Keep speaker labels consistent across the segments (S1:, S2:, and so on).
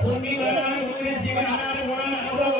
S1: பூமி
S2: வரான்
S1: சீவன் ஆனாலும்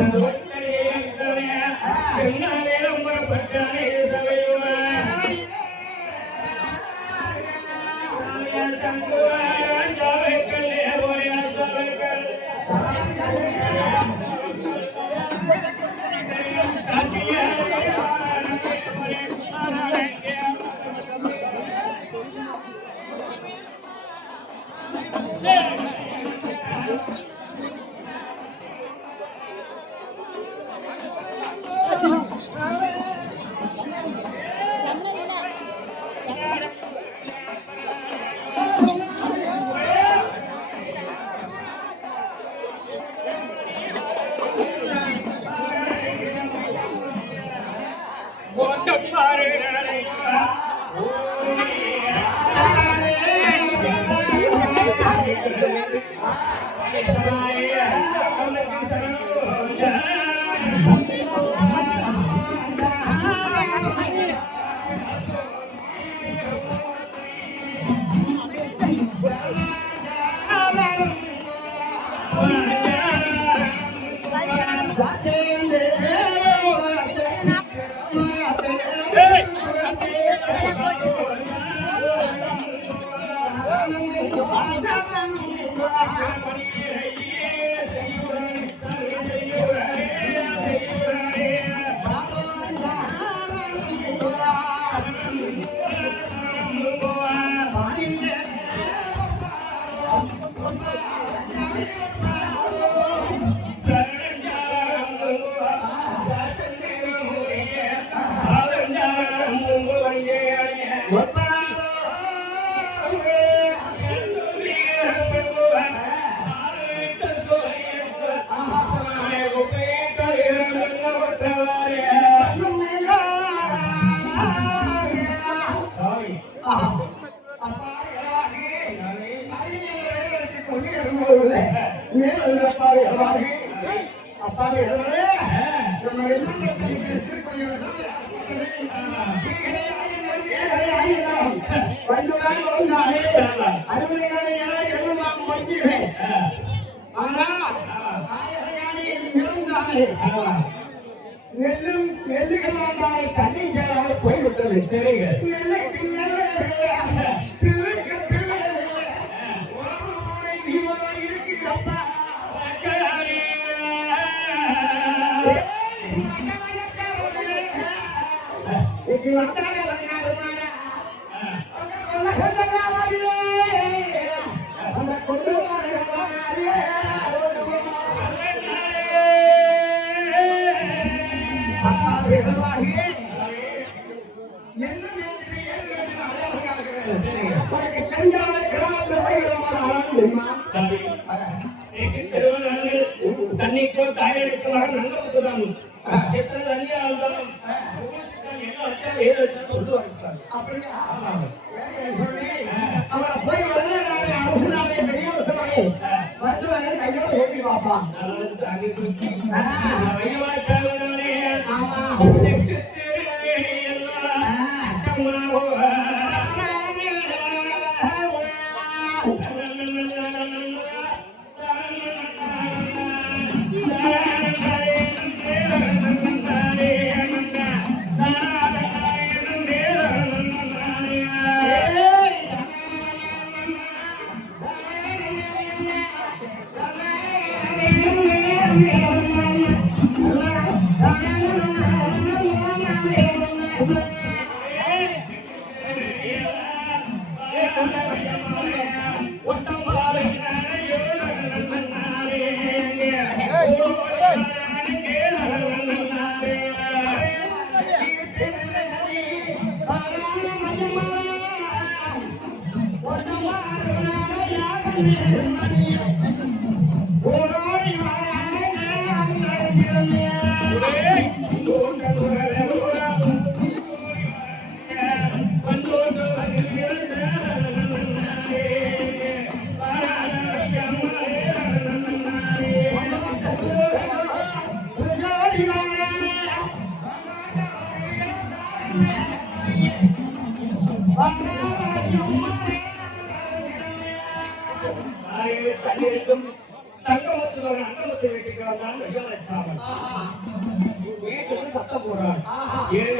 S1: Yeah. பாரு பாடிங்க நெல்லும் நெல்லுகளாக தண்ணி போய்விட்டது சரிங்க தாயாரிக்கலாம் நல்ல புத்தகம் எத்தனை நல்ல ஆள் தான்
S2: என்ன வச்சா ஏழு வச்சா சொல்லு வச்சுட்டாங்க அப்படியா சொல்லி அவரை போய் வந்து அரசுனாலே பெரிய
S1: வருஷமாகி வருஷமாக கையோட ஓடி
S2: பார்ப்பான்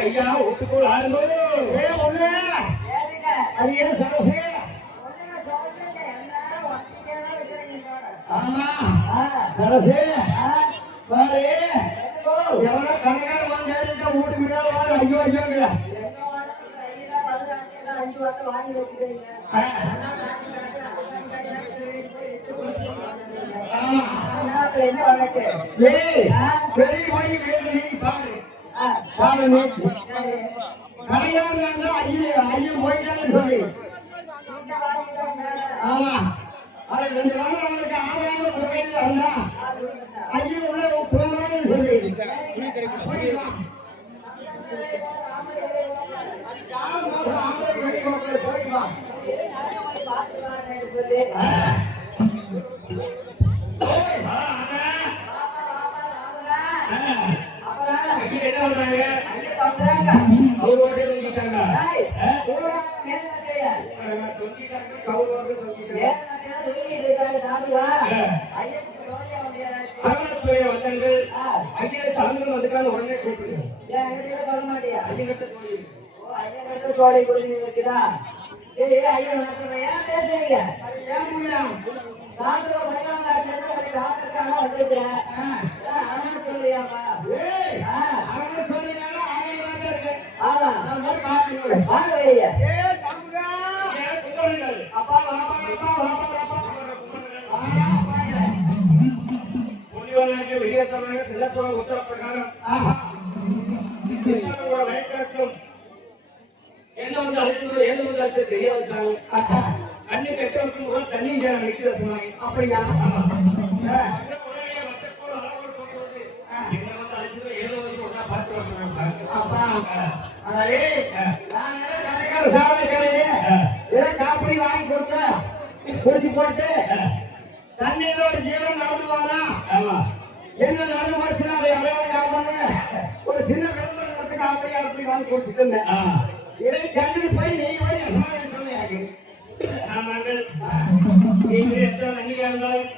S2: ஐயா ஒட்டுக்கோள்
S1: அது ஏன் சரசு. ஆமா சரசு பாரு ஆமா ஏய் வேலை பாரு பாரு கடையாளர் ஐயோ ஐயோ சொல்லி ஆமா அது ரெண்டு நாள் அவனுக்கு ஆறாவது ஐயோ உள்ள
S2: உடனே கூப்பிடுங்க ஐயங்கிட்ட சொல்லி
S3: சோலை கொடுத்து ஐயா நான் ஏன் ஐயா
S1: ஏய், சமுகா.
S2: ஏன் கும்பிடுங்கள்
S1: அப்பா,
S2: வந்து ஒன்றா பார்த்து வரணும் சார்
S1: அப்பா, அடே, நான் ஏதோ கடைக்கார சாமி கடையே, ஏதோ காப்பி வாங்கி கொடுத்து, குடிச்சு போட்டு, தண்ணியில ஒரு ஜீவன் நடந்துவானா என்ன நடந்து போச்சுன்னா அதை அடையாளம் ஒரு சின்ன விளம்பரத்துக்கு அப்படி அப்படி வாங்கி கொடுத்துட்டு இருந்தேன். இதை கண்டு போய் நீங்க போய் மகன் சொன்னீங்க
S2: ஆமாங்கள். நீங்கள் எத்தனை இருந்தாலும்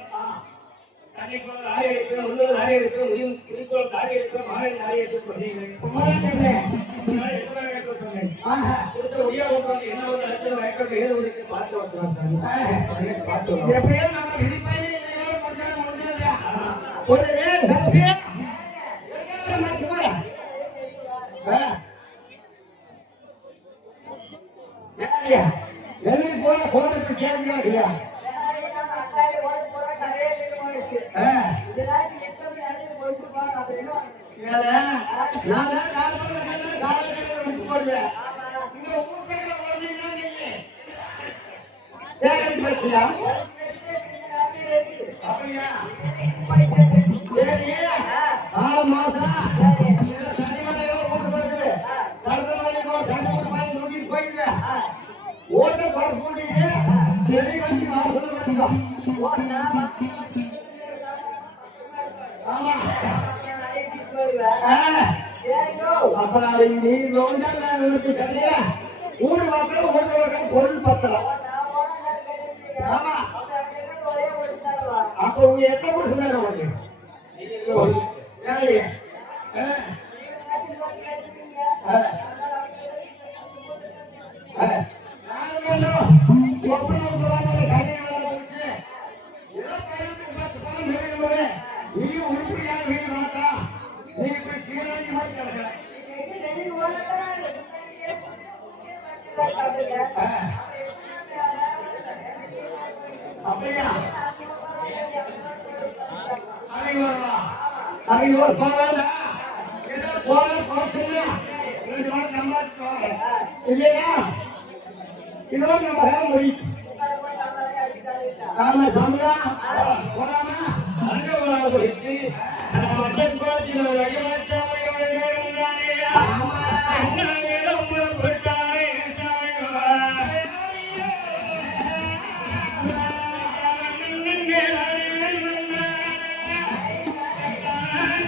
S2: தண்ணிக்குள்ள ஆரிய இருக்கிறோம் உள்ளூர் ஆரிய இருக்கிறோம் உயிர் மாநில சொன்னீங்க உட்காந்து என்ன? அடுத்த வயக்காட்டு ஏதோ ஒரு பார்த்து வரலாம் பார்த்து
S1: எப்படியோ நம்ம வேலை இல்லையா? ஆ. ஏலே, நான் தான் கார்பன்ல கண்டா சாலை கடையில விட்டு போடுவேன். இங்க ஊர் கடையில போடுறீங்கன்னா நீங்க சேகரிச்சு வச்சியா? அப்படியா? சரி. ஆறு மாசம் அப்ப அது நீ நோண்டா நான் உனக்கு கட்டியா?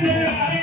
S1: Yeah.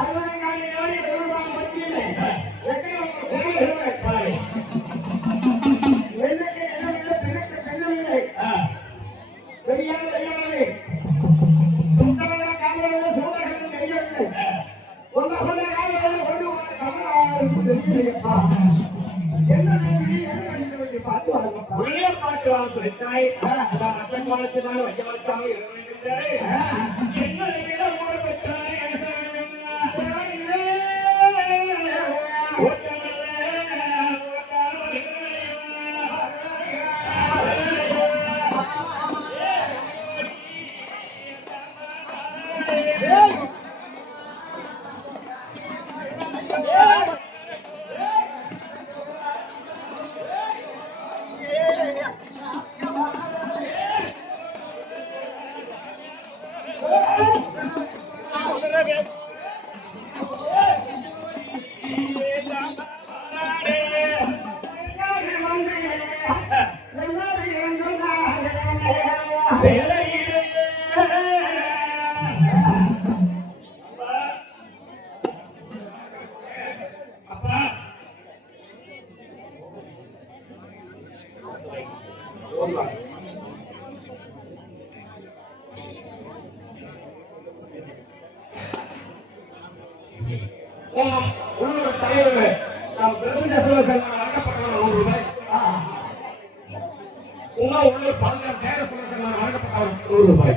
S1: அது உணவு உணவு பாதுகாப்பு சேர சொல்றதுக்கான வழங்கப்பட்ட ஒரு
S2: ரூபாய்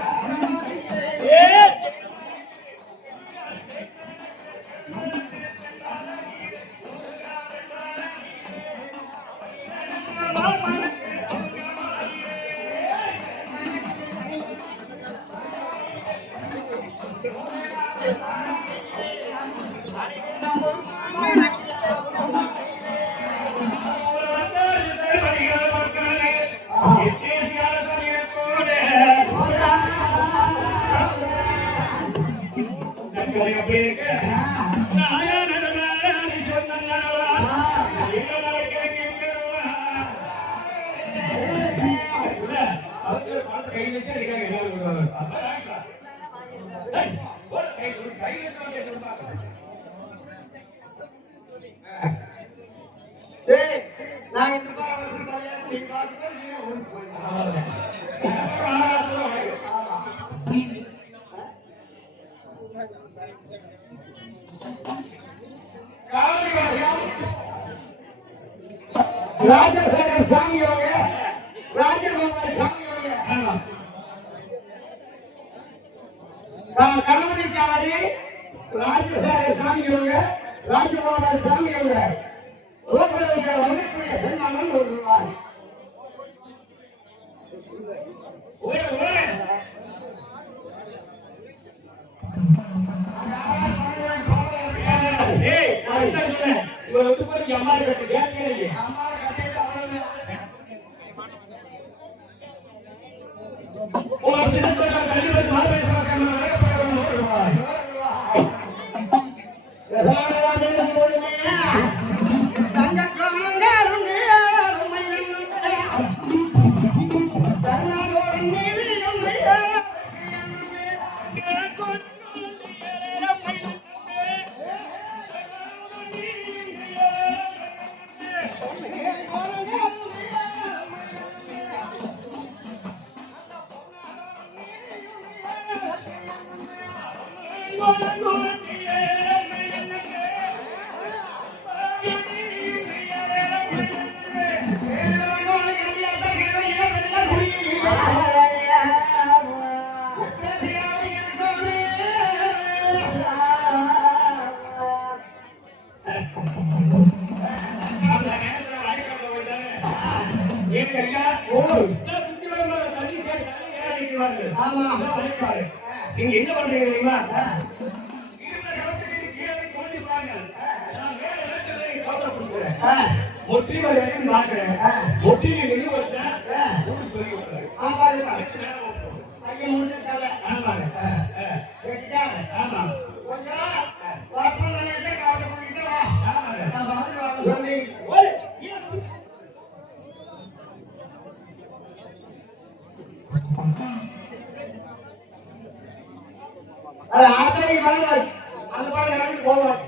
S2: நான் இந்த நீ நீ Thank you.
S1: நீங்க
S2: அது ஆத்தாடி மேல அந்த பாடம்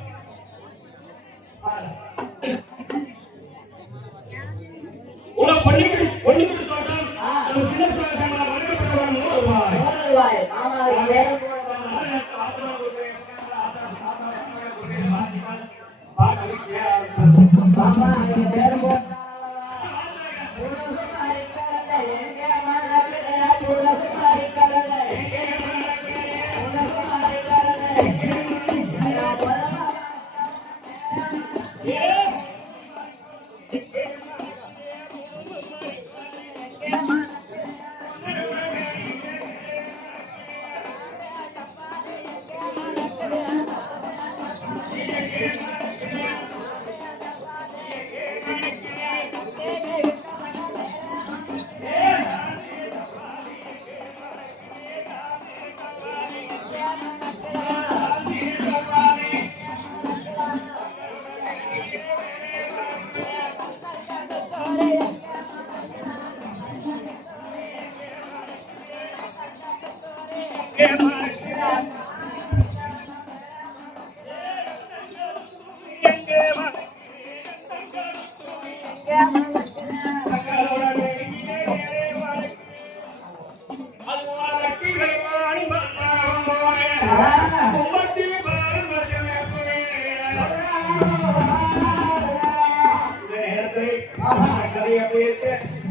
S1: Thank you.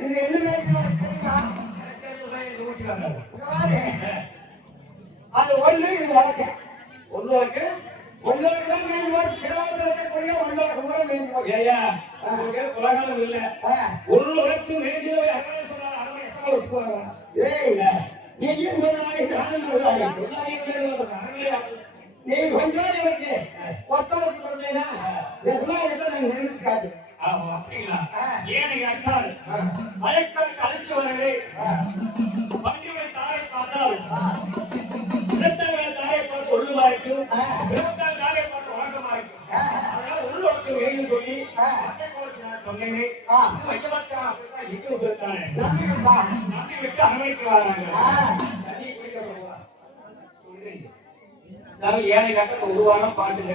S1: இது என்ன மேட்ச் தெரியுமா? அது ஒண்ணு இது வழக்கு.
S2: ஒண்ணு
S1: வழக்கு? ஒன்னு தான் மெயின் வாட்ச் கிராமத்தில் இருக்கக்கூடிய ஒன்றரை கூட மெயின் வாட்ச்
S2: ஐயா உங்களுக்கு குலகாலம் இல்லை?
S1: ஒரு
S2: உழைப்பு மேஜியில் போய் அரவணை சொன்னால் அரவணை சொன்னால் ஒப்புவாங்க
S1: ஏய் நீயும் சொல்லாய் நானும் சொல்லாய் நீ கொஞ்சம் எனக்கு ஒத்தரப்பு பண்ணீங்கன்னா எல்லாம் கிட்ட நான் நினைச்சு காட்டுவேன்
S2: அப்படிங்களா? ஏன்னு கேட்டால் மயக்கம் கலைத்து வரவே பண்டிகை தாரை பார்த்தால் தாரை பார்த்து ஒழுங்கா இருக்கும் தாரை பார்த்து வழக்கமா இருக்கும். அதனால உள்ளொழுக்கு வேணும் சொல்லி சொன்னேன் வைக்கமாச்சான் அப்படின்னா இன்னும் சொல்லிட்டானே நம்பி விட்டு அனுமதிக்கு வராங்க. தண்ணி குடிக்க ஏழை கட்ட ஒரு வாரம் பாட்டுங்க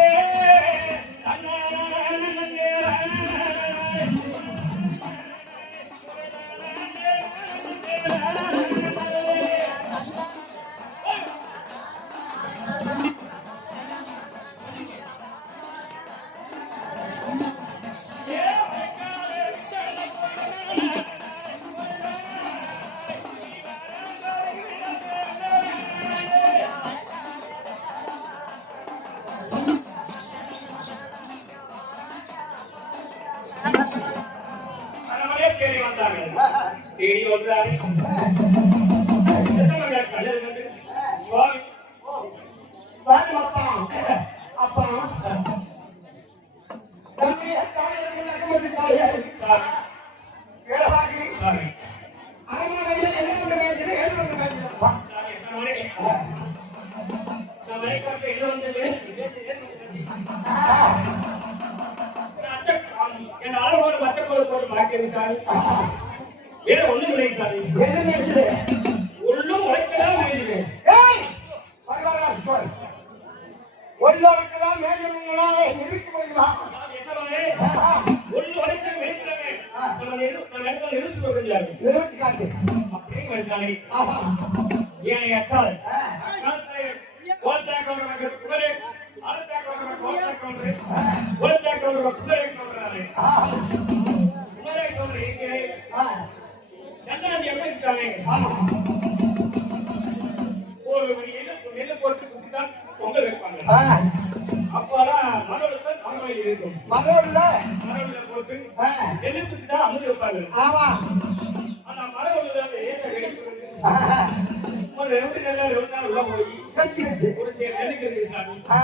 S1: போறேன் உள்ளுக்கு தான்
S2: மேஜவங்களாக நிரூபிக்க போகிறீங்களா
S1: நிரூபிச்சு காட்டு
S2: ஏன்
S1: எட்டால்
S2: சந்தாதி எப்படி
S1: இருக்காங்க
S2: ஒரு போட்டு குத்திதான் பொங்கல் வைப்பாங்க. அப்போதான் மனோலுக்கு மனவாய் இருக்கும்
S1: மகோல்ல
S2: மனோல போட்டு குத்தி தான் அமுது வைப்பாங்க.
S1: ஆமா.
S2: ஆனா
S1: ஆஹா
S2: ஒரு ரெண்டு நல்லா ரெண்டு நாள் உள்ள போய் ஒரு சில நெல்லுக்கு இருக்கு சாமி.
S1: ஆ.